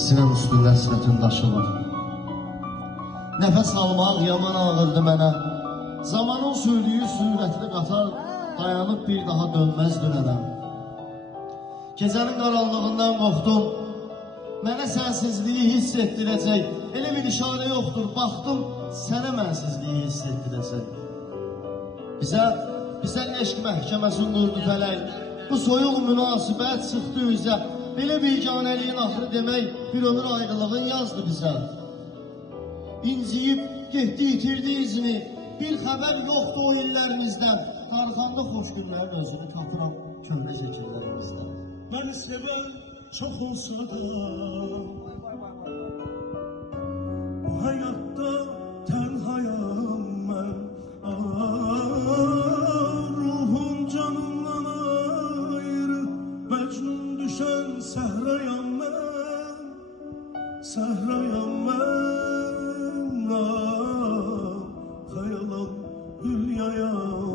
Sinəm üstündə həsrətin daşılır. Nəfəs almaq yaman ağırdı mənə. Zamanın sürdüyü sürətli qatar dayanıb bir daha dönməz dönərəm. Gecənin qaranlığından qorxdum. Mənə sənsizliyi hiss etdirəcək. Elə bir işarə yoxdur, baxdım, sənə mənsizliyi hiss etdirəcək. Bizə eşq məhkəməsi qurdu fələk. Bu soyuq münasibət çıxdı üzə. Belə biganəliyin axırı demək, bir ömür ayrılığın yazdı bizə. İnciyib, getdi, itirdi izini. Bir xəbər yoxdur o illərimizdən. Darxanda xoş günlərin özünü tapıram köhnə şəkillərimizdən. Məni sevən çox olsa da bu həyatda tənhayam mən. Ruhum canımdan ayrı, Məcnun düşən səhrayam mən. Səhrayam mən, xəyalam hülyayam.